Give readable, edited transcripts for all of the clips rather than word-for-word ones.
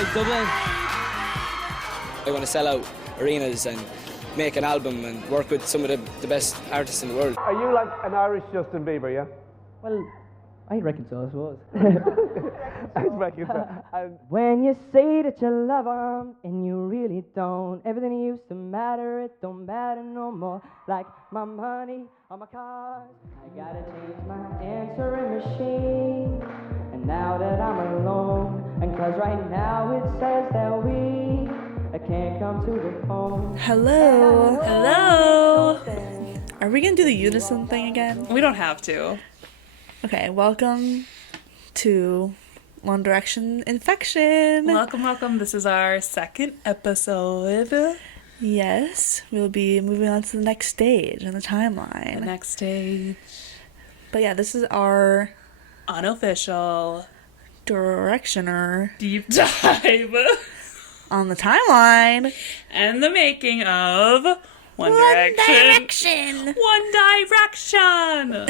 Right, Dublin. I want to sell out arenas and make an album and work with some of the best artists in the world. Are you like an Irish Justin Bieber, yeah? Well, I reckon so, I suppose. I reckon so. When you say that you love 'em and you really don't, everything used to matter, it don't matter no more. Like my money or my cars, I gotta change my answering machine. And now that I'm alone, and 'cause right now it says that I can't come to the phone. Hello. Are we gonna do the unison thing again? We don't have to. Okay, welcome to One Direction Infection. Welcome. This is our second episode. Yes, we'll be moving on to the next stage in the timeline. The next stage. But yeah, this is our unofficial directioner deep dive on the timeline and the making of One Direction. One Direction.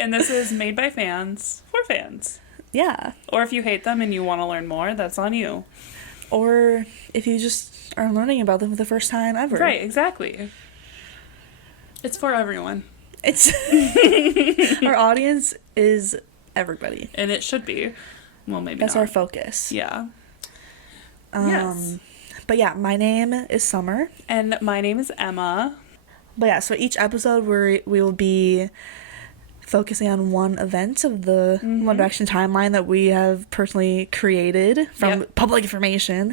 And this is made by fans for fans. Yeah. Or if you hate them and you want to learn more, that's on you. Or if you just are learning about them for the first time ever. Right, exactly. It's for everyone. It's our audience is everybody. And it should be. Well, maybe that's not. our focus. Yeah. Yes. But yeah, my name is Summer. And my name is Emma. But yeah, so each episode we will be focusing on one event of the One Direction timeline that we have personally created from public information.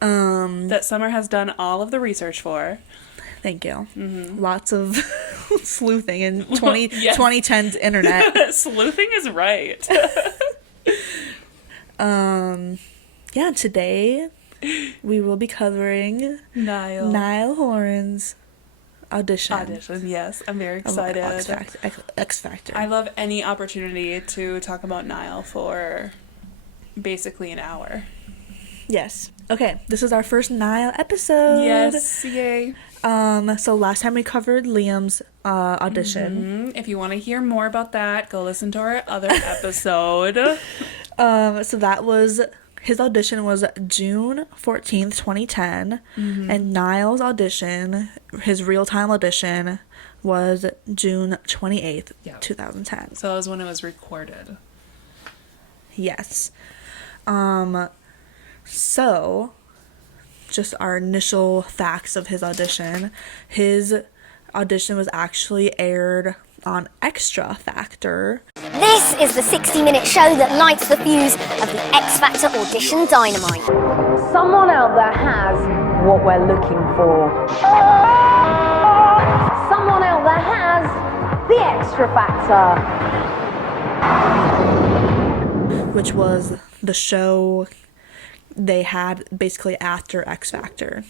That Summer has done all of the research for. Thank you. Mm-hmm. Lots of sleuthing in 2010's internet. Sleuthing is right. Yeah, today we will be covering Niall Horan's Audition, yes. I'm very excited. X Factor. I love any opportunity to talk about Niall for basically an hour. Yes. Okay, this is our first Niall episode. Yes, yay. So last time we covered Liam's audition. If you want to hear more about that, go listen to our other episode. So that was... His audition was June 14th, 2010, and Niall's audition, his real-time audition, was June 28th, 2010. So that was when it was recorded. Yes. So, just our initial facts of his audition. His audition was actually aired on Extra Factor. This is the 60-minute show that lights the fuse of the X Factor audition dynamite. Someone out there has what we're looking for. Someone out there has the Extra Factor. Which was the show they had basically after X Factor.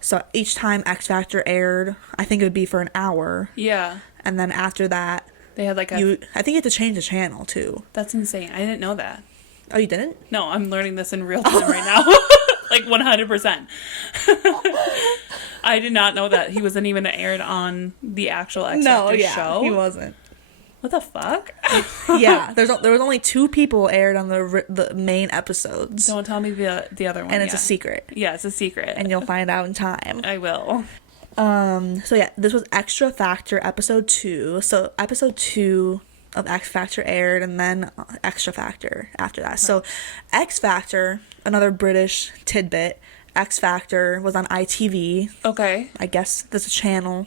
So each time X Factor aired, I think it would be for an hour. Yeah. And then after that, they had like I think you had to change the channel too. That's insane. I didn't know that. Oh, you didn't? No, I'm learning this in real time right now. Like 100%. I did not know that he wasn't even aired on the actual X Factor show. No, he wasn't. What the fuck? Yeah, there was only 2 people aired on the main episodes. Don't tell me the other one. And it's a secret. Yeah, it's a secret. And you'll find out in time. I will. So yeah, this was Extra Factor episode 2. So episode 2 of X Factor aired, and then Extra Factor after that. Right. So X Factor, another British tidbit. X Factor was on ITV. Okay. I guess that's a channel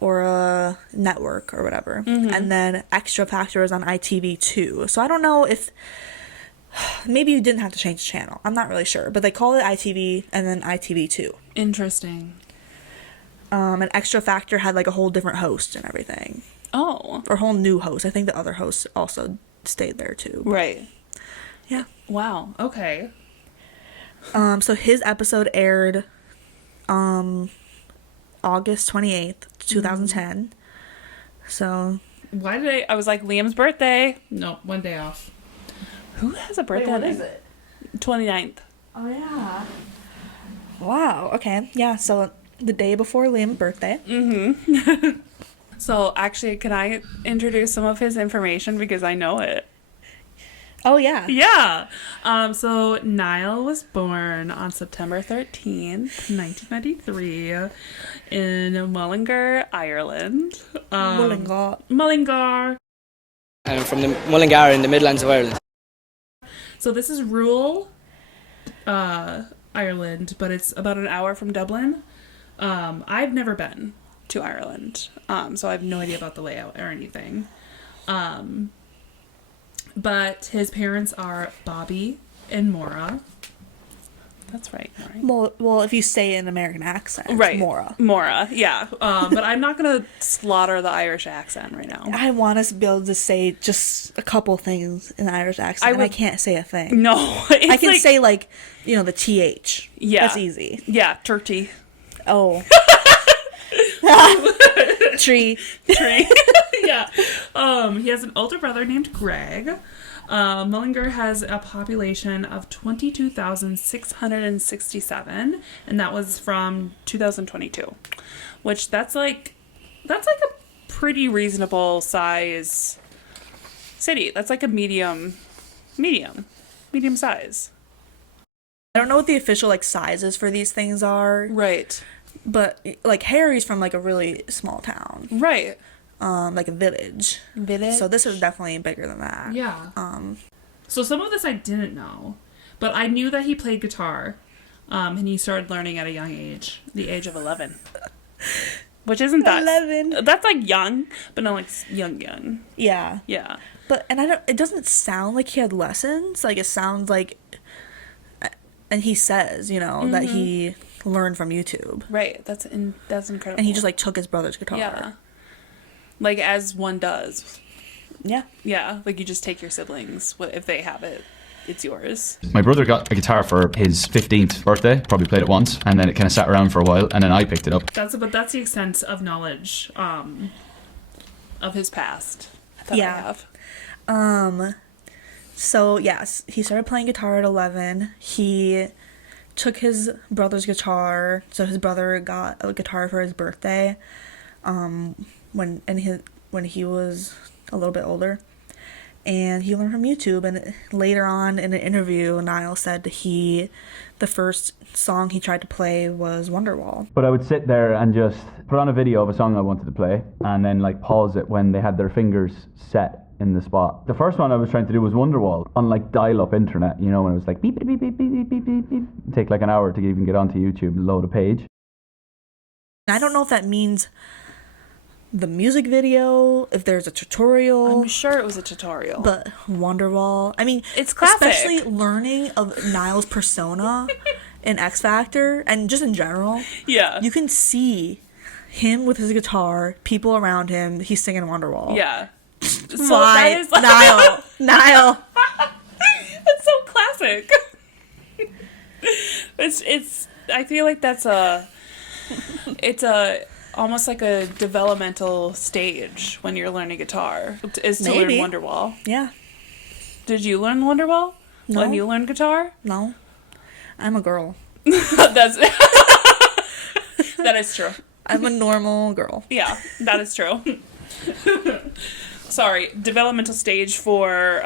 or a network or whatever. And then Extra Factor is on ITV2. So I don't know if... Maybe you didn't have to change the channel. I'm not really sure. But they call it ITV and then ITV2. Interesting. And Extra Factor had like a whole different host and everything. Oh. Or a whole new host. I think the other hosts also stayed there too. Right. Yeah. Wow. Okay. So his episode aired August 28th, 2010. So... Why did I was like, Liam's birthday. No, one day off. Who has a birthday? Wait, what is it? 29th. Oh, yeah. Wow. Okay. Yeah, so the day before Liam's birthday. So, actually, can I introduce some of his information because I know it? Oh, yeah. Yeah. So Niall was born on September 13th, 1993 in Mullingar, Ireland. Mullingar. I'm from the Mullingar in the Midlands of Ireland. So this is rural Ireland, but it's about an hour from Dublin. I've never been to Ireland, so I have no idea about the layout or anything. But his parents are Bobby and Maura. That's right, right? Well, if you say an American accent, it's Right. Maura. Maura, yeah. But I'm not going to slaughter the Irish accent right now. I want us to be able to say just a couple things in the Irish accent, and I can't say a thing. No. I can say, like, the TH. Yeah. That's easy. Yeah, turkey. Oh. Tree. Yeah. He has an older brother named Greg. Mullingar has a population of 22,667, and that was from 2022, which that's like a pretty reasonable size city. That's like a medium size. I don't know what the official, like, sizes for these things are. Right. But, like, Harry's from, like, a really small town. Right. Like a village. So this is definitely bigger than that. Yeah. So some of this I didn't know, but I knew that he played guitar, and he started learning at a young age, the age of 11. Which isn't that 11. That's like young, but not like young. Yeah. Yeah. But it doesn't sound like he had lessons. Like, it sounds like, and he says, that he learned from YouTube. Right. That's incredible. And he just, like, took his brother's guitar. Yeah. Like, as one does. Yeah. Yeah. Like, you just take your siblings. If they have it, it's yours. My brother got a guitar for his 15th birthday, probably played it once, and then it kind of sat around for a while, and then I picked it up. That's the extent of knowledge of his past that I have. So, yes, he started playing guitar at 11. He took his brother's guitar, so his brother got a guitar for his birthday when he was a little bit older. And he learned from YouTube, and later on in an interview, Niall said the first song he tried to play was Wonderwall. But I would sit there and just put on a video of a song I wanted to play, and then like pause it when they had their fingers set in the spot. The first one I was trying to do was Wonderwall on like dial-up internet, when it was like beep, beep, beep, beep, beep, beep, beep, beep. It'd take like an hour to even get onto YouTube and load a page. I don't know if that means the music video, if there's a tutorial. I'm sure it was a tutorial. But Wonderwall, I mean, it's classic. Especially learning of Niall's persona in X Factor and just in general. Yeah. You can see him with his guitar, people around him, he's singing Wonderwall. Yeah. So why? that is Niall. That's so classic. It's I feel like it's almost like a developmental stage when you're learning guitar, is to learn Wonderwall. Yeah. Did you learn Wonderwall when you learned guitar? No. I'm a girl. That is true. I'm a normal girl. Yeah, that is true. Sorry, developmental stage for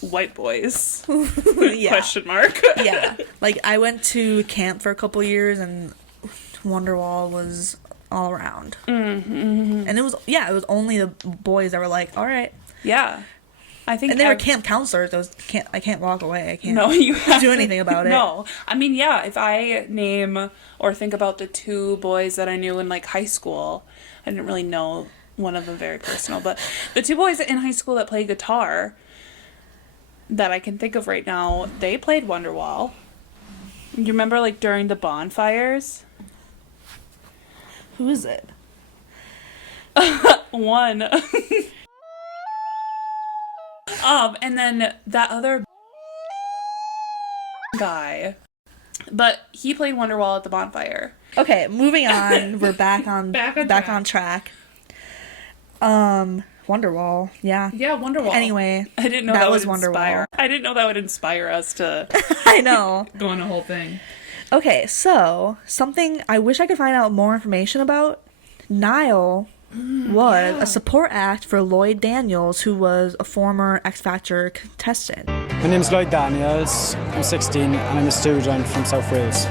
white boys. Yeah. Question mark. Yeah. Like, I went to camp for a couple years, and Wonderwall was all around. Mm-hmm. And it was only the boys that were like, all right. Yeah. And they were camp counselors. I can't walk away. I can't do anything about it. No. I mean, yeah, if I name or think about the two boys that I knew in like high school, I didn't really know one of them very personal, but the two boys in high school that play guitar that I can think of right now, they played Wonderwall. You remember like during the bonfires? Who is it? One. And then that other guy, but he played Wonderwall at the bonfire. Okay, moving on. We're back on track. Wonderwall, yeah. Yeah, Wonderwall. Anyway, I didn't know that was Wonderwall. I didn't know that would inspire us to. I know. Go on a whole thing. Okay, so something I wish I could find out more information about. Niall was a support act for Lloyd Daniels, who was a former X Factor contestant. My name's Lloyd Daniels, I'm 16 and I'm a student from South Wales.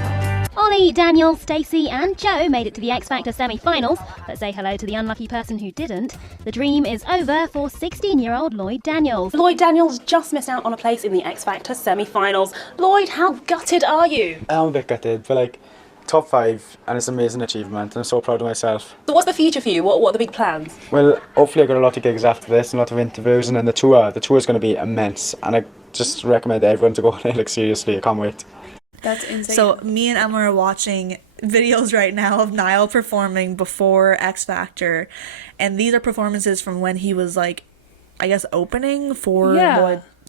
Ollie, Daniel, Stacey and Joe made it to the X Factor semi-finals, but say hello to the unlucky person who didn't. The dream is over for 16-year-old Lloyd Daniels. Lloyd Daniels just missed out on a place in the X Factor semi-finals. Lloyd, how gutted are you? I'm a bit gutted, but like, top 5 and it's an amazing achievement. I'm so proud of myself. So what's the future for you? What are the big plans? Well, hopefully I got a lot of gigs after this and a lot of interviews, and then the tour is going to be immense, and I just recommend everyone to go on it, like seriously, I can't wait. That's insane. So me and Emma are watching videos right now of Niall performing before X Factor, and these are performances from when he was like, I guess, opening for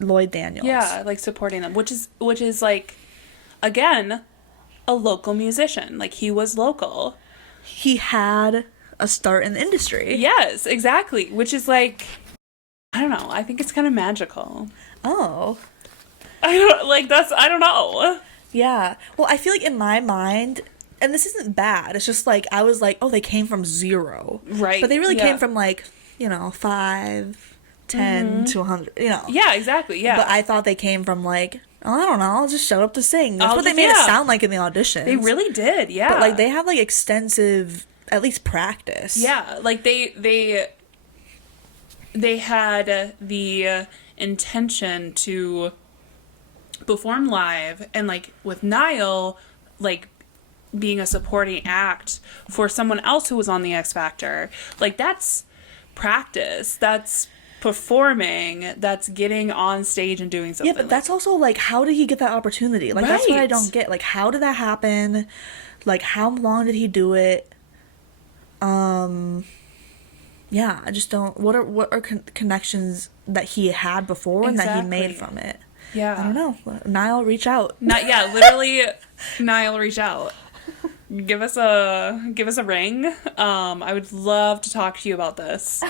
Lloyd Daniels. Yeah, like supporting them, which is like, again, a local musician. Like, he was local. He had a start in the industry. Yes, exactly. Which is like, I don't know. I think it's kind of magical. Oh. I don't know. Yeah. Well, I feel like in my mind, and this isn't bad, it's just like, I was like, oh, they came from 0. Right. But they really came from like, 5, 10 to 100, Yeah, exactly, yeah. But I thought they came from like, I don't know, I'll just show up to sing. That's what they made it sound like in the auditions. They really did, yeah. But like, they have like extensive, at least practice. Yeah, like they had the intention to perform live, and like with Niall, like being a supporting act for someone else who was on the X Factor, like that's practice, that's performing, that's getting on stage and doing something. Yeah, but that's also like, how did he get that opportunity? Like, that's what I don't get. Like, how did that happen? Like, how long did he do it? Yeah, I just don't. What are connections that he had before and that he made from it? Yeah, I don't know. Niall, reach out. Literally, Niall, reach out. Give us a ring. I would love to talk to you about this.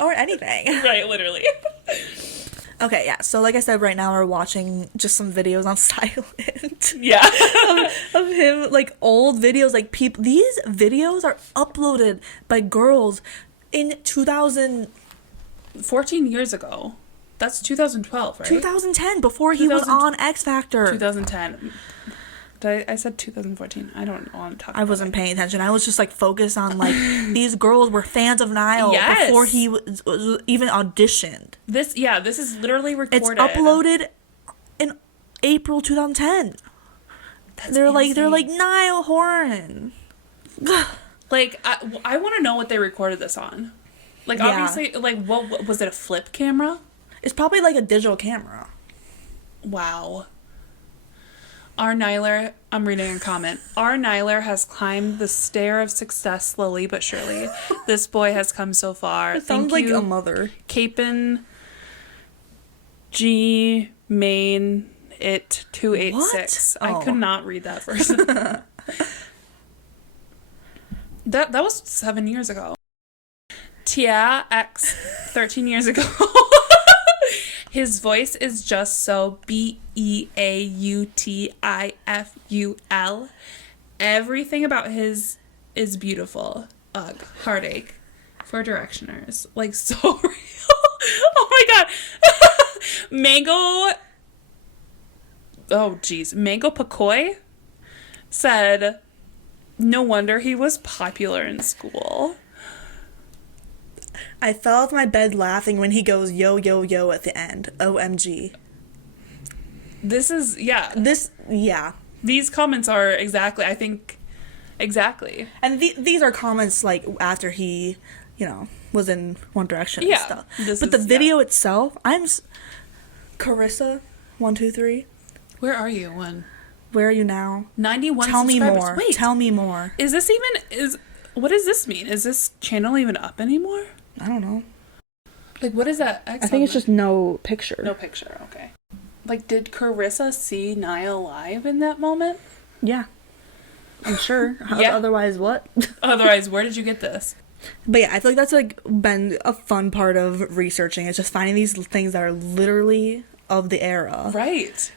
Or anything. Right, literally. Okay, yeah. So like I said, right now we're watching just some videos on Silent. Yeah. of him, like old videos, like people. These videos are uploaded by girls in 14 years ago. That's 2012, right? 2010, before he was on X Factor. 2010. I said 2014. I don't want to talk about I wasn't paying attention. I was just like focused on like these girls were fans of Niall before he was even auditioned. This is literally recorded. It's uploaded in April 2010. They're like Niall Horan. Like I want to know what they recorded this on. Like obviously, like what was it, a flip camera? It's probably like a digital camera. Wow. Our Niler, I'm reading a comment. Our Niler has climbed the stair of success slowly but surely. This boy has come so far. It sounds like a mother. Capin G Main It 286. I could not read that first. That was 7 years ago. Tia X 13 years ago. His voice is just so beautiful. Everything about his is beautiful. Ugh, heartache for Directioners. Like, so real. Oh my god. Mango Pacoy said, no wonder he was popular in school. I fell off my bed laughing when he goes yo yo yo at the end. OMG. These comments are exactly, I think, exactly. And these are comments like after he, was in One Direction and stuff. But the video itself, Carissa 123. Where are you? Where are you now? 91 Tell me subscribers. more. Wait, tell me more. What does this mean? Is this channel even up anymore? I don't know. Like, what is that? I think it's just no picture. No picture, okay. Like, did Carissa see Niall live in that moment? Yeah. I'm sure. Yeah. Otherwise, what? Otherwise, where did you get this? But yeah, I feel like that's like been a fun part of researching. It's just finding these things that are literally of the era. Right.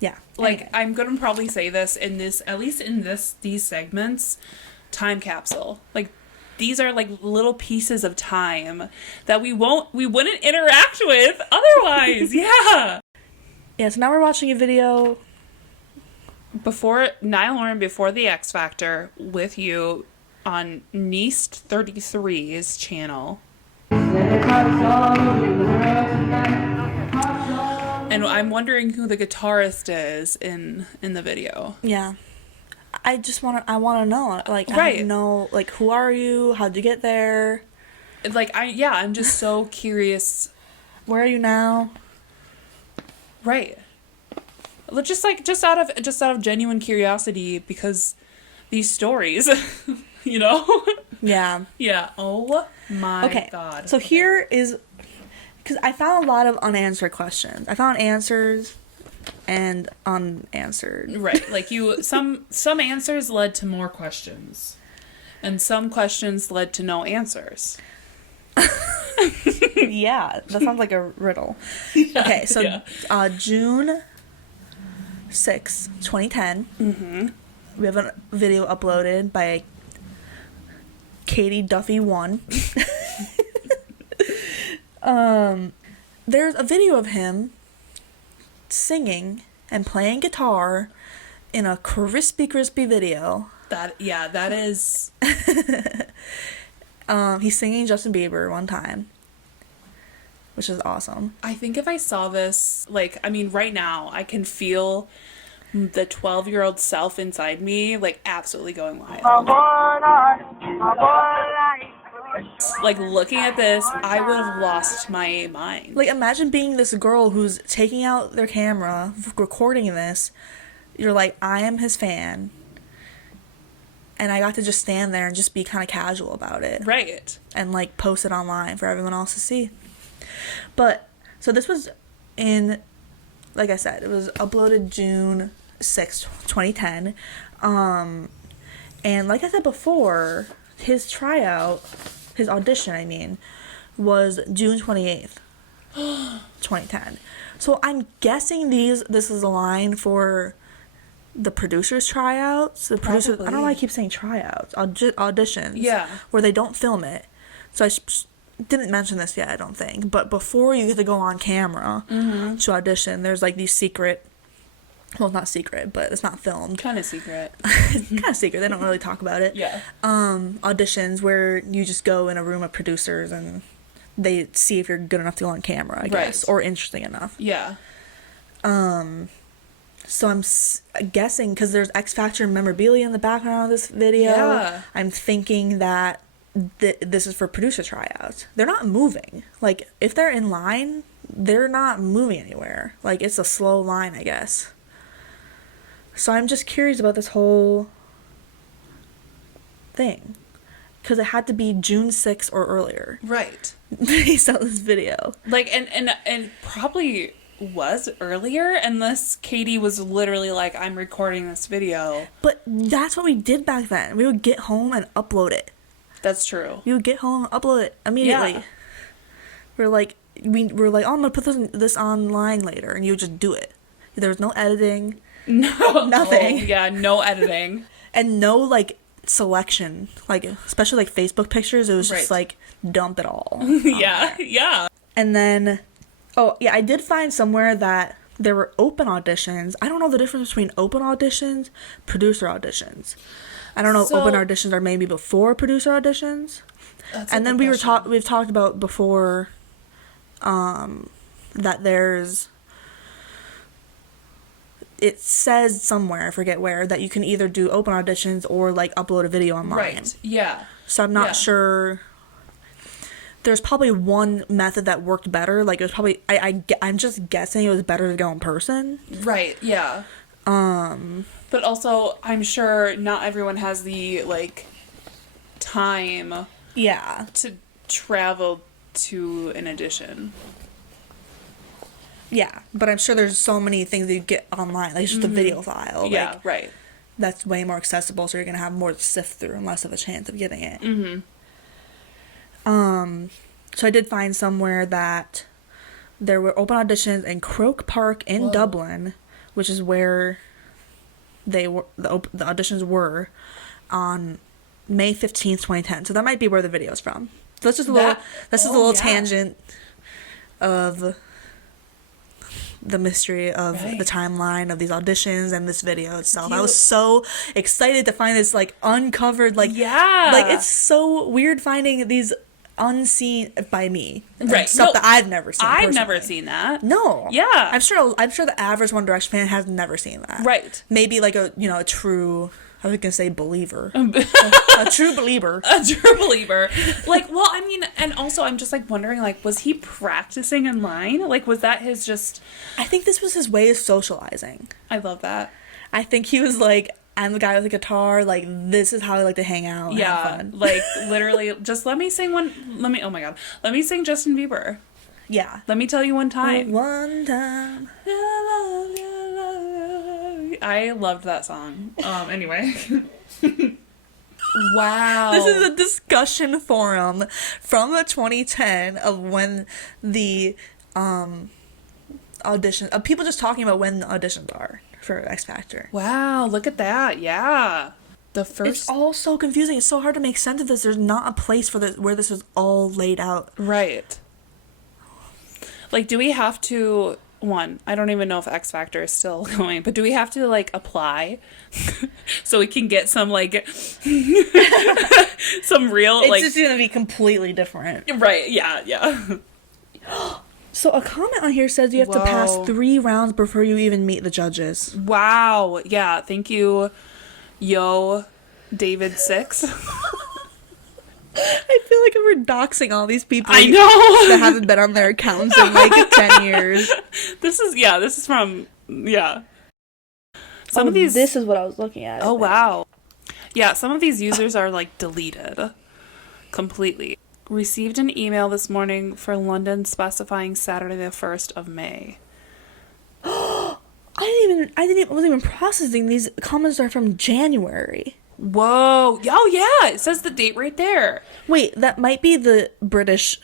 Yeah. Like, I'm gonna probably say this in this, at least in these segments, time capsule. Like, these are like little pieces of time that we wouldn't interact with otherwise. Yeah. Yeah, so now we're watching a video. Before Niall Lauren, before the X Factor, with you on Neist 33's channel. And I'm wondering who the guitarist is in the video. Yeah. I want to know. Like, right. I know, like, who are you? How'd you get there? Like, I'm just so curious. Where are you now? Right. Just out of genuine curiosity, because these stories, you know? Yeah. Yeah. Oh my God. So here is, because I found a lot of unanswered questions. I found answers and unanswered. Right. Like some answers led to more questions, and some questions led to no answers. Yeah, that sounds like a riddle. Yeah, okay, so June 6, 2010. Mm-hmm. We have a video uploaded by Katie Duffy 1. There's a video of him singing and playing guitar in a crispy video. That is. He's singing Justin Bieber one time, which is awesome. I think if I saw this, like, I mean, right now, I can feel the 12-year-old self inside me, like, absolutely going wild. Like, looking at this, I would have lost my mind. Like, imagine being this girl who's taking out their camera, recording this. You're like, I am his fan. And I got to just stand there and just be kind of casual about it. Right. And, like, post it online for everyone else to see. But, so this was in, like I said, it was uploaded June 6th, 2010. And like I said before, his audition, was June 28th, 2010. So I'm guessing this is a line for the producers' tryouts. The producers, I don't know why I keep saying tryouts. Auditions. Yeah. Where they don't film it. So I didn't mention this yet, I don't think. But before you get to go on camera to audition, there's like these secret... Well, not secret, but it's not filmed. Kind of secret. Kind of secret. They don't really talk about it. Yeah. Auditions where you just go in a room of producers and they see if you're good enough to go on camera, I guess. Or interesting enough. Yeah. So I'm guessing, because there's X Factor memorabilia in the background of this video, I'm thinking that this is for producer tryouts. They're not moving. Like, if they're in line, they're not moving anywhere. Like, it's a slow line, I guess. So I'm just curious about this whole thing. Because it had to be June 6th or earlier. Right. Based on this video. Like, and probably was earlier, unless Katie was literally like, I'm recording this video. But that's what we did back then. We would get home and upload it. That's true. We would get home and upload it immediately. Yeah. We're like, oh, I'm going to put this online later. And you would just do it. There was no editing. No. Nothing. Oh, yeah, no editing. And no, like, selection. Like, especially, like, Facebook pictures. It was just, like, dump it all. Yeah, yeah. And then, I did find somewhere that there were open auditions. I don't know the difference between open auditions, producer auditions. I don't know if open auditions are maybe before producer auditions. And then we've talked about before that there's... It says somewhere, I forget where, that you can either do open auditions or, like, upload a video online. Right, yeah. So I'm not sure... There's probably one method that worked better. Like, it was probably... I'm just guessing it was better to go in person. Right, yeah. But also, I'm sure not everyone has the, like, time... Yeah. ...to travel to an audition. Yeah, but I'm sure there's so many things that you get online. Like, it's just a video file. Yeah, like, right. That's way more accessible, so you're going to have more to sift through and less of a chance of getting it. Mm-hmm. So I did find somewhere that there were open auditions in Croke Park in Dublin, which is where they were the auditions were on May 15th, 2010. So that might be where the video's from. So that's just a little tangent of the mystery of the timeline of these auditions and this video itself. I was so excited to find this like uncovered, like it's so weird finding these unseen by me stuff that I've never seen. I've never seen that. No. Yeah. I'm sure the average One Direction fan has never seen that. Right. Maybe like a true, I was gonna say believer. A true believer. A true believer. Like, well, I mean, and also I'm just like wondering, like, was he practicing in line? Like, was that his just... I think this was his way of socializing. I love that. I think he was like, I'm the guy with the guitar, like, this is how I like to hang out and have fun. Like, literally, just let me sing oh my god, let me sing Justin Bieber. Yeah. Let me tell you one time. One time. I loved that song. Anyway. Wow. This is a discussion forum from the 2010 of when the audition, of people just talking about when the auditions are for X Factor. Wow, look at that. Yeah. It's all so confusing. It's so hard to make sense of this. There's not a place for this where this is all laid out. Right. Like, do we have to... I don't even know if X Factor is still going, but do we have to, like, apply so we can get some, like, some real, it's like... It's just gonna be completely different. Right, yeah. So a comment on here says you have to pass 3 rounds before you even meet the judges. Wow. Yeah, thank you, David 6. I feel like we're doxing all these people. I know that haven't been on their accounts in like 10 years. This is from some of these. This is what I was looking at. Oh wow, yeah. Some of these users are like deleted completely. Received an email this morning for London specifying Saturday the 1st of May. I wasn't even processing these comments are from January. Whoa. Oh, yeah. It says the date right there. Wait, that might be the British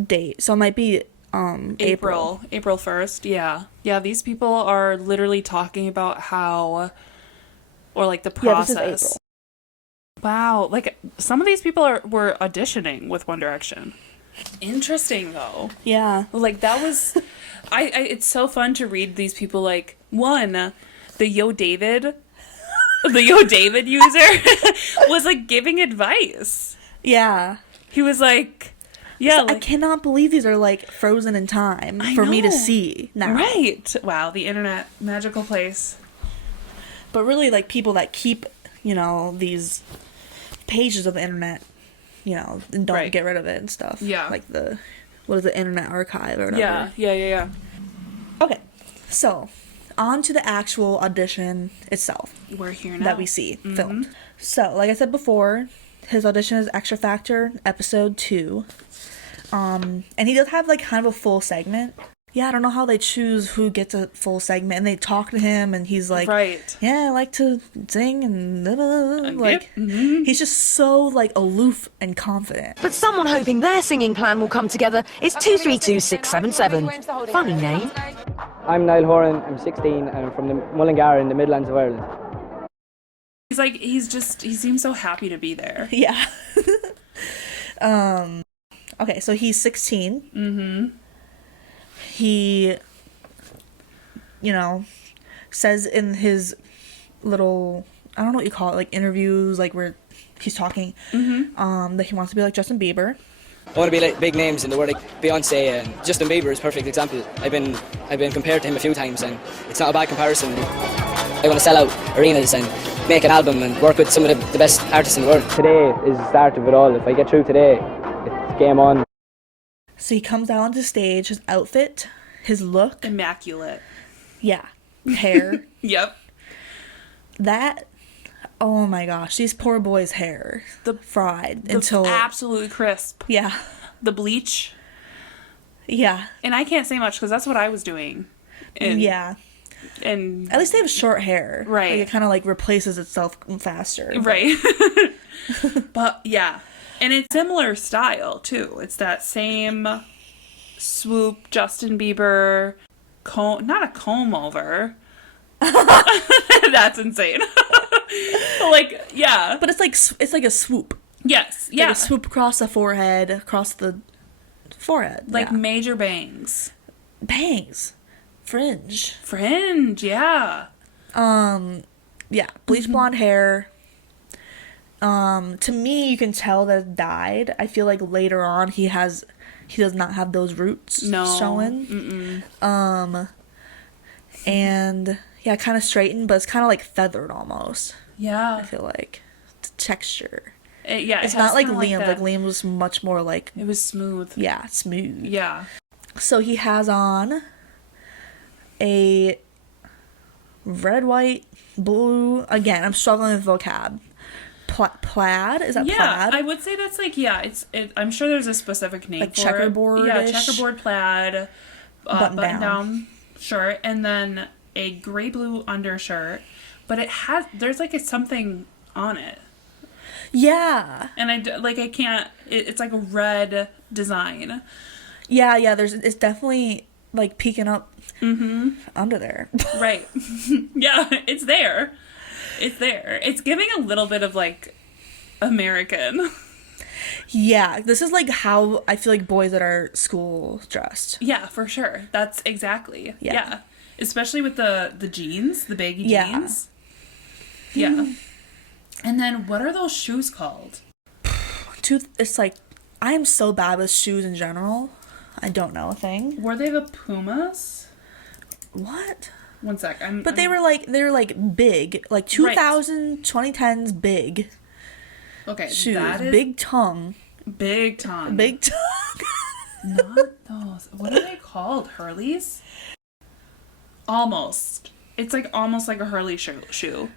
date. So it might be April 1st. Yeah. Yeah, these people are literally talking about how, or like the process. Yeah, this is April. Wow. Like some of these people were auditioning with One Direction. Interesting though. Yeah. Like that was it's so fun to read these people, like the Yo David user was like giving advice. Yeah. He was like, yeah, I cannot believe these are like frozen in time for me to see now. Right. Wow, the internet, magical place. But really, like, people that keep, these pages of the internet, and don't get rid of it and stuff. Yeah. Like what is the Internet Archive or whatever. Yeah. Okay. So, on to the actual audition itself. We're here now. That we see filmed. So, like I said before, his audition is Extra Factor, episode 2. And he does have, like, kind of a full segment. Yeah, I don't know how they choose who gets a full segment. And they talk to him, and he's like, yeah, I like to sing, and like, he's just so, like, aloof and confident. But someone hoping their singing plan will come together is 232677. Funny name. I'm Niall Horan, I'm 16, and I'm from the Mullingar in the Midlands of Ireland. He's like, he seems so happy to be there. Yeah. Okay, so he's 16. Mm-hmm. He, says in his little, I don't know what you call it, like interviews, like where he's talking, that he wants to be like Justin Bieber. I want to be like big names in the world, like Beyonce, and Justin Bieber is a perfect example. I've been compared to him a few times, and it's not a bad comparison. I want to sell out arenas and make an album and work with some of the best artists in the world. Today is the start of it all. If I get through today, it's game on. So he comes out onto stage, his outfit, his look. Immaculate. Yeah. Hair. Yep. That, oh my gosh, these poor boys' hair. Fried until... absolutely crisp. Yeah. The bleach. Yeah. And I can't say much because that's what I was doing. Yeah. And at least they have short hair. Right. Like it kind of like replaces itself faster. Right. But yeah. And it's similar style too. It's that same swoop Justin Bieber not a comb over, That's insane. Like, yeah. But it's like a swoop. Yes. It's Yeah. like a swoop across the forehead, across the forehead. Like major bangs. Bangs. Fringe. Yeah. Yeah. Bleach blonde hair. To me, you can tell that it dyed. I feel like later on he does not have those roots showing. And yeah, kind of straightened, but it's kind of like feathered almost. Yeah. I feel like the texture. It's not like kinda Liam. that. Like Liam was much more like It was smooth. Yeah, smooth. Yeah. So he has on a red, white, blue. Again, I'm struggling with vocab. Plaid? Is that Yeah, plaid? I would say that's like, yeah, I'm sure there's a specific name Like for checkerboard-ish? it. Yeah, checkerboard plaid, button down shirt, and then a gray blue undershirt, but there's like something on it. Yeah. And I can't, it's like a red design. Yeah, it's definitely like peeking up under there. Right. Yeah, it's there. It's giving a little bit of like American. Yeah, this is like how I feel like boys that are school dressed. Yeah, for sure. That's exactly. Yeah. Especially with the jeans, the baggy jeans. Yeah. And then what are those shoes called? It's like, I am so bad with shoes in general. I don't know a thing. Were they the Pumas? What? One sec. They were like big, like 2000, 2010s big. Okay, shoes. that is big tongue. Big tongue. Big tongue. Not those. What are they called? Hurleys? Almost. It's like almost like a Hurley shoe.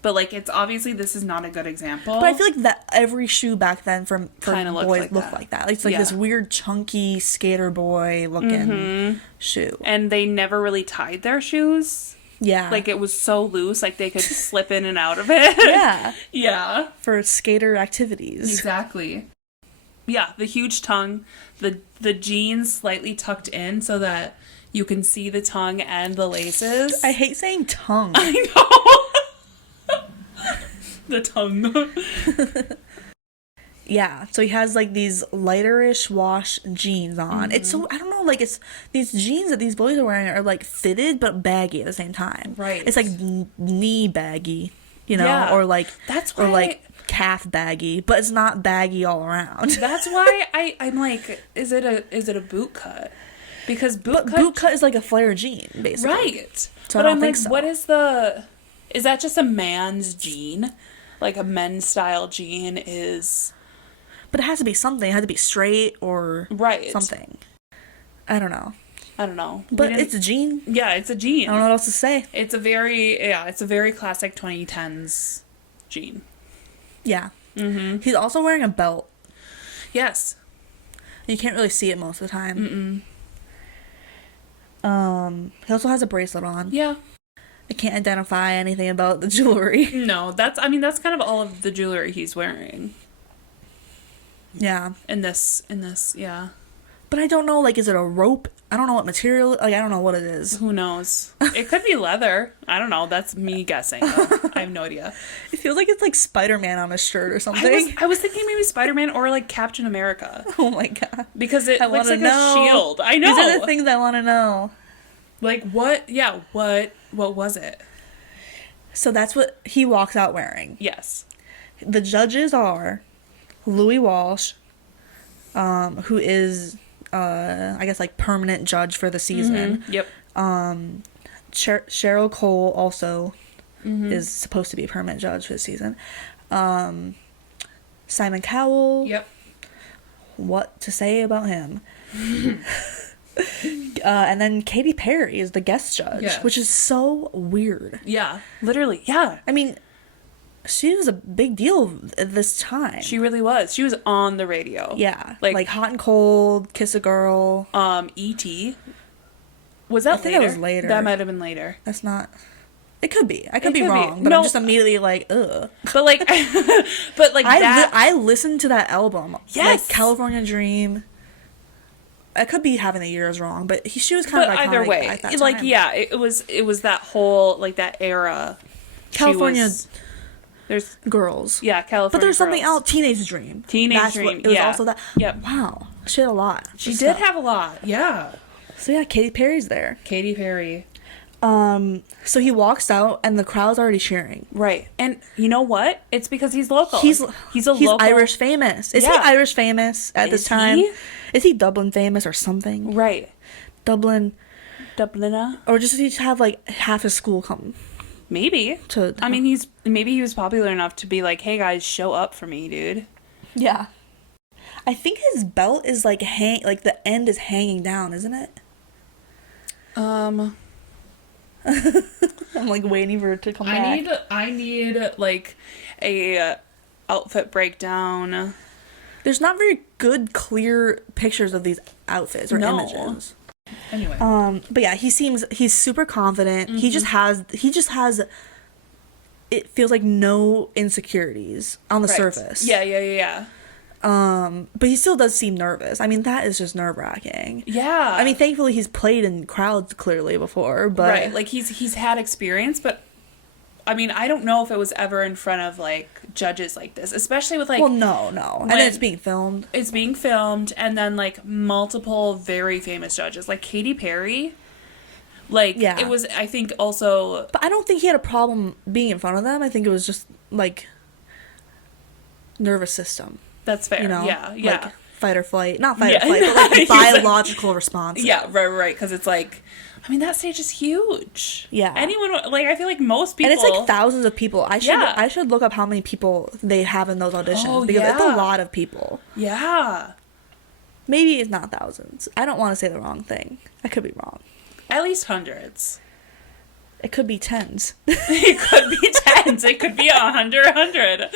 But like, it's obviously, this is not a good example. But I feel like that every shoe back then for boys looked like that. It's like this weird chunky skater boy looking shoe. And they never really tied their shoes. Yeah. Like, it was so loose, like they could slip in and out of it. Yeah. Yeah. For skater activities. Exactly. Yeah, the huge tongue, the jeans slightly tucked in so that you can see the tongue and the laces. I hate saying tongue. I know. The tongue. Yeah, so he has like these lighterish wash jeans on. It's so, I don't know, like it's these jeans that these boys are wearing are like fitted but baggy at the same time. Right. It's like knee baggy, you know, Yeah. or like That's why or like calf baggy, but it's not baggy all around. That's why I'm like, is it a boot cut? Because boot cut is like a flare jean, basically. Right. So but I don't I'm think like, so. what is is that just a man's jean? Like a men's style jean is... But it has to be something. It has to be straight or something. I don't know. But it's a jean. Yeah, it's a jean. I don't know what else to say. It's a very classic 2010s jean. Yeah. Mm-hmm. He's also wearing a belt. Yes. You can't really see it most of the time. He also has a bracelet on. Yeah. I can't identify anything about the jewelry. No, that's kind of all of the jewelry he's wearing. Yeah. In this, yeah. But I don't know, like, is it a rope? I don't know what material, like, I don't know what it is. Who knows? It could be leather. I don't know. That's me guessing. I have no idea. It feels like it's like Spider-Man on a shirt or something. I was thinking maybe Spider-Man or like Captain America. Oh my god. Because it I looks like know. a shield. I know. These are the things I want to know. Like what? Yeah, what was it? So that's what he walks out wearing. Yes. The judges are Louis Walsh, who is I guess like permanent judge for the season. Yep. Cheryl Cole also is supposed to be a permanent judge for the season. Simon Cowell. Yep. What to say about him? And then Katy Perry is the guest judge, which is so weird. Yeah, literally. Yeah. I mean, she was a big deal at this time. She really was. She was on the radio. Yeah. Like Hot and Cold, Kiss a Girl. E.T. Was that I think later? that was later. That might have been later. That's not... It could be. I could be wrong, but no. I'm just immediately like, ugh. But like, I listened to that album. Yes. Like California Dream. I could be having the years wrong, but she was kind of iconic either way, at that like time. yeah, it was that whole like that era. California. There's girls. Yeah, California. But there's something girls. else. Teenage Dream. Teenage Dream. It was also that. Yep. Wow. She had a lot. She did have a lot. Yeah. So yeah, Katy Perry's there. Katy Perry. So he walks out and the crowd's already cheering. Right. And you know what? It's because he's local. He's local. Irish famous. Is he Irish famous at this time? Is he Dublin famous or something? Right. Dubliner? Or just he have like half his school come? Maybe. I mean, he was popular enough to be like, hey guys, show up for me, dude. Yeah. I think his belt is like the end is hanging down, isn't it? I'm like waiting for it to come back. I need like a outfit breakdown. There's not very good, clear pictures of these outfits or images. Anyway. But yeah, he's super confident. Mm-hmm. He just has it feels like no insecurities on the surface. Yeah. But he still does seem nervous. I mean, that is just nerve-wracking. Yeah. I mean, thankfully he's played in crowds clearly before, but right, like he's had experience, but I mean, I don't know if it was ever in front of like judges like this, especially with like no. And then it's being filmed. It's being filmed, and then like multiple very famous judges, like Katy Perry. Like it was, I think also. But I don't think he had a problem being in front of them. I think it was just like nervous system. That's fair. You know, yeah. Like fight or flight, not fight or flight, but like biological response. Yeah, right. Because it's like, I mean, that stage is huge. Yeah. Anyone, like, I feel like most people. And it's like thousands of people. I should look up how many people they have in those auditions because it's a lot of people. Yeah. Maybe it's not thousands. I don't want to say the wrong thing. I could be wrong. At least hundreds. It could be tens. It could be tens. It could be 100.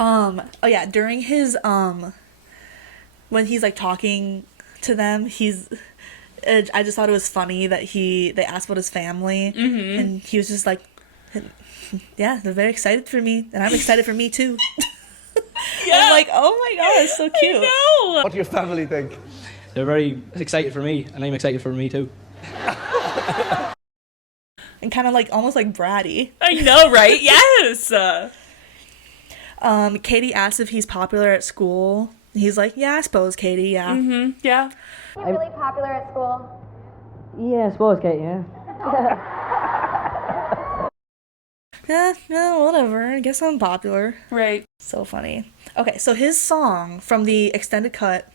Oh yeah, during his when he's like talking to them, I just thought it was funny that they asked about his family, and he was just like, yeah, they're very excited for me, and I'm excited for me too. Yeah. I'm like, oh my god, it's so cute. I know. What do your family think? They're very excited for me, and I'm excited for me too. And kind of like almost like bratty. I know, right? Yes. Katie asks if he's popular at school. He's like, yeah, I suppose, Katie, yeah. Mm-hmm, yeah. Are you really popular at school? Yeah, I suppose, Kate, yeah. Yeah, whatever. I guess I'm popular. Right. So funny. Okay, so his song from the extended cut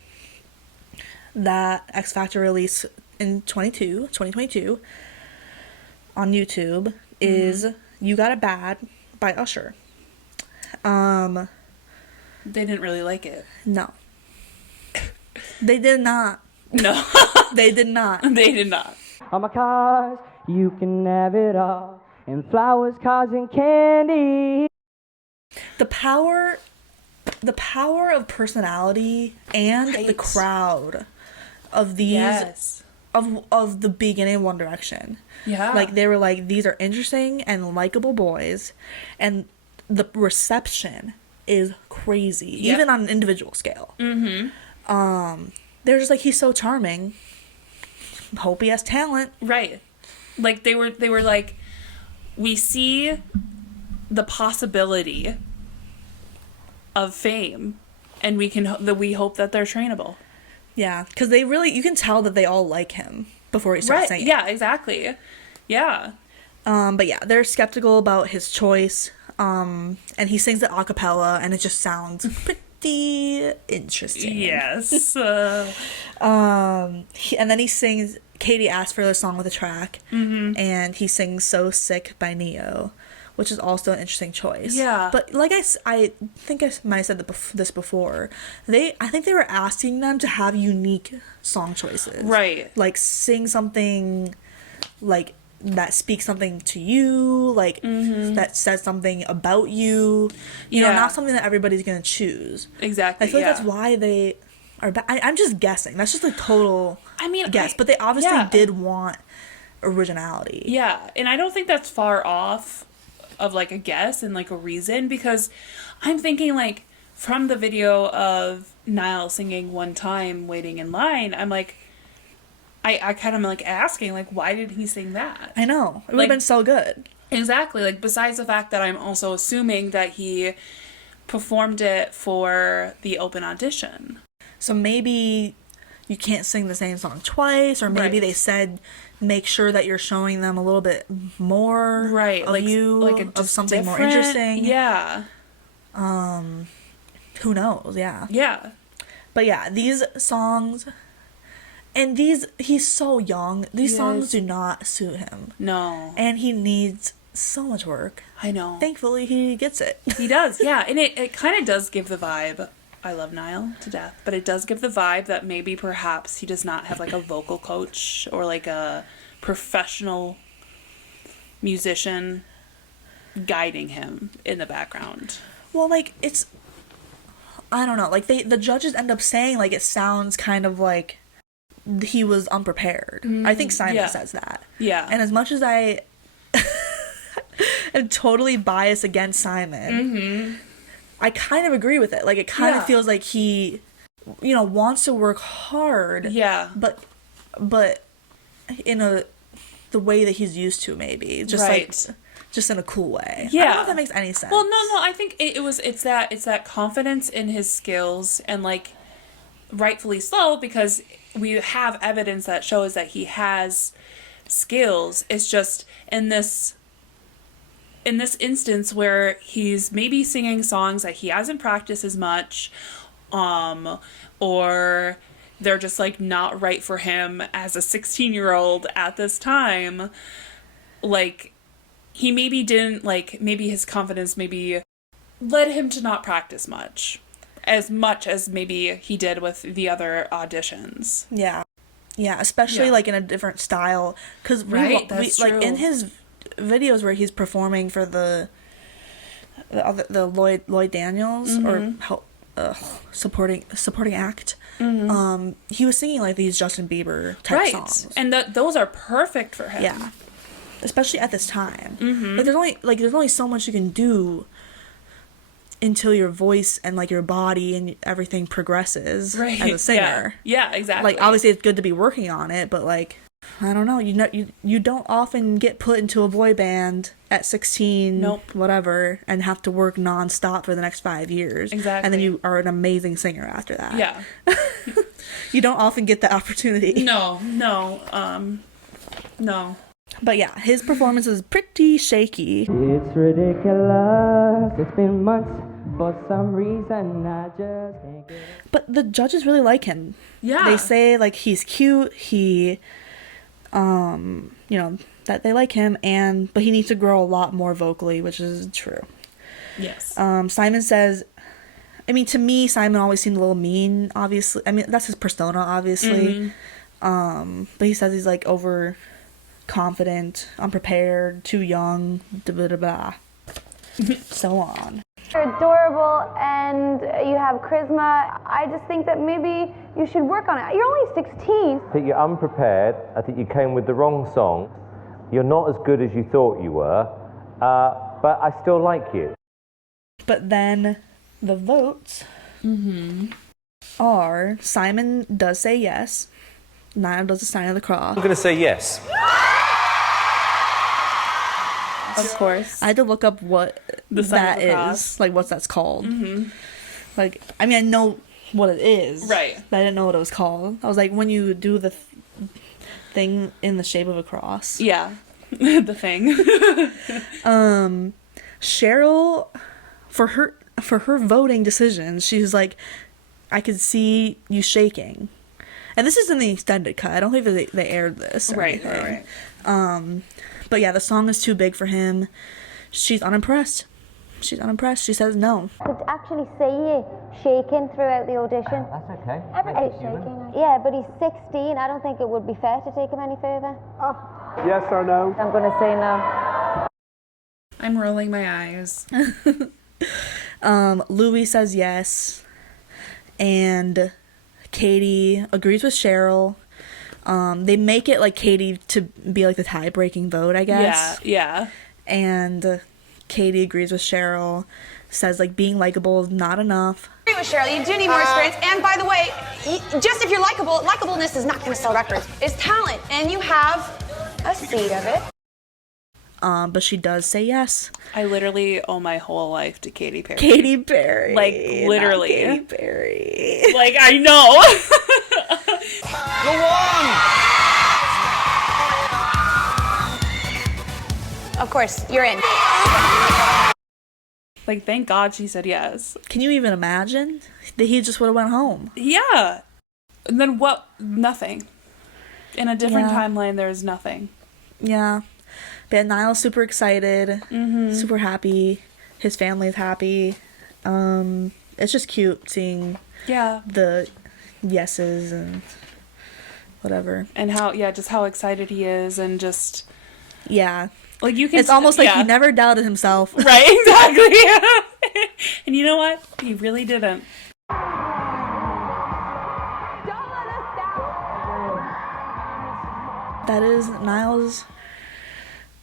that X Factor released in 2022 on YouTube is You Got It Bad by Usher. They didn't really like it. No. They did not. No. They did not. They did not. On my cars, you can have it all. And flowers, cars, and candy. The power of personality and the crowd of these of the beginning of One Direction. Yeah. Like they were like, these are interesting and likable boys, and the reception is crazy, even on an individual scale. Mm-hmm. They're just like, he's so charming. Hope he has talent. Right. Like they were like, we see the possibility of fame, and we hope that they're trainable. Yeah, because you can tell that they all like him before he starts singing. Yeah, exactly. Yeah. But yeah, they're skeptical about his choice. And he sings it a cappella, and it just sounds pretty interesting. Yes. And then he sings. Katie asked for the song with a track, and he sings "So Sick" by Neo, which is also an interesting choice. Yeah. But like I think I might have said this before. I think they were asking them to have unique song choices. Right. Like sing something, like that speaks something to you, like that says something about you. You know, not something that everybody's gonna choose. Exactly. I feel like that's why they are. I'm just guessing. That's just a total. Guess, but they obviously did want originality. Yeah, and I don't think that's far off of like a guess and like a reason, because I'm thinking like from the video of Niall singing One Time waiting in line, I'm like, I kind of like asking, like, why did he sing that? I know. It would Like, have been so good. Exactly. Like, besides the fact that I'm also assuming that he performed it for the open audition. So maybe you can't sing the same song twice, or maybe Right. they said make sure that you're showing them a little bit more Right. of Like, you, like of something more different. interesting. Yeah. Who knows? Yeah. Yeah. But yeah, these songs, and he's so young. These songs do not suit him. No. And he needs so much work. I know. Thankfully, he gets it. He does, yeah. And it kind of does give the vibe. I love Niall to death, but it does give the vibe that maybe perhaps he does not have like a vocal coach or like a professional musician guiding him in the background. Well, like, it's, I don't know, like, the judges end up saying, like, it sounds kind of like he was unprepared. I think Simon says that. Yeah. And as much as I am totally biased against Simon, I kind of agree with it. Like, it kind of feels like he, you know, wants to work hard. Yeah. But in the way that he's used to, maybe. Just, like, just in a cool way. Yeah. I don't know if that makes any sense. Well, no, I think it's that confidence in his skills, and like rightfully so, because we have evidence that shows that he has skills. It's just in this instance where he's maybe singing songs that he hasn't practiced as much, or they're just like not right for him as a 16-year-old at this time. Like, he maybe didn't, like, maybe his confidence maybe led him to not practice much as maybe he did with the other auditions. Yeah, especially like in a different style, because Right, that's like true. in his videos where he's performing for the Lloyd Daniels or supporting act, he was singing like these Justin Bieber type songs, and those are perfect for him. Yeah, especially at this time. Like there's only so much you can do until your voice and like your body and everything progresses as a singer. Yeah, exactly. Like, obviously it's good to be working on it, but like, I don't know, you don't often get put into a boy band at 16, whatever, and have to work nonstop for the next 5 years. Exactly. And then you are an amazing singer after that. Yeah. You don't often get that opportunity. No. But yeah, his performance is pretty shaky. It's ridiculous. It's been months. For some reason, I just can't get it. But the judges really like him. Yeah. They say, like, he's cute, he, you know, that they like him, but he needs to grow a lot more vocally, which is true. Yes. Simon says, I mean, to me, Simon always seemed a little mean, obviously. I mean, that's his persona, obviously. But he says he's, like, overconfident, unprepared, too young, blah, blah, blah. So on. You're adorable and you have charisma. I just think that maybe you should work on it. You're only 16. I think you're unprepared. I think you came with the wrong song. You're not as good as you thought you were, but I still like you. But then the votes are, Simon does say yes. Niall does the sign of the cross. I'm going to say yes. Of course. I had to look up what The sign that of the cross. is, like what that's called. Like, I mean, I know what it is, Right. but I didn't know what it was called. I was like, when you do the thing in the shape of a cross. Yeah. The thing. Cheryl, for her voting decisions, she was like, I could see you shaking. And this is in the extended cut. I don't think they aired this. Or Right. anything. But yeah, the song is too big for him. She's unimpressed. She says no. I could actually see you shaking throughout the audition. That's okay. Everybody's shaking. Yeah, but he's 16. I don't think it would be fair to take him any further. Yes or no? I'm going to say no. I'm rolling my eyes. Louis says yes. And Katie agrees with Cheryl. They make it like Katie to be like the tie-breaking vote, I guess. Yeah. And Katie agrees with Cheryl, says like being likable is not enough. I agree with Cheryl. You do need more experience. And by the way, just if you're likable, likableness is not going to sell records. It's talent, and you have a seed of it. But she does say yes. I literally owe my whole life to Katy Perry. Katy Perry. Like, literally. Katy Perry. Like, I know. Go on! Of course, you're in. Like, thank God she said yes. Can you even imagine? That he just would have went home. Yeah. And then what? Nothing. In a different timeline, there's nothing. Yeah. But Niall's super excited, super happy. His family's happy. It's just cute seeing the yeses and whatever. And how, just how excited he is and just... Yeah. Like you can... It's almost like he never doubted himself. Right, exactly. And you know what? He really didn't. That is Niall's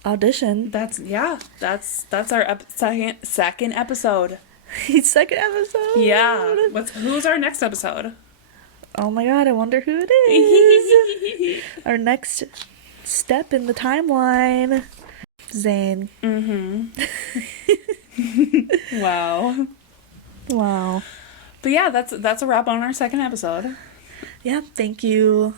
audition. That's our second episode. Second episode. Yeah. Who's our next episode? Oh my God, I wonder who it is. Our next step in the timeline. Zayn. Wow. But yeah, that's a wrap on our second episode. Yeah, thank you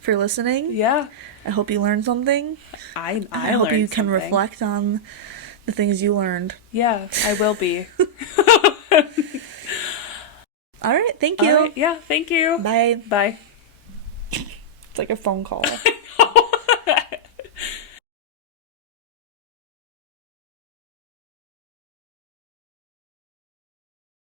for listening. Yeah. I hope you learned something. I hope you can something. reflect on the things you learned. Yeah, I will be. All right, thank you. All right, yeah, thank you. Bye. Bye. It's like a phone call.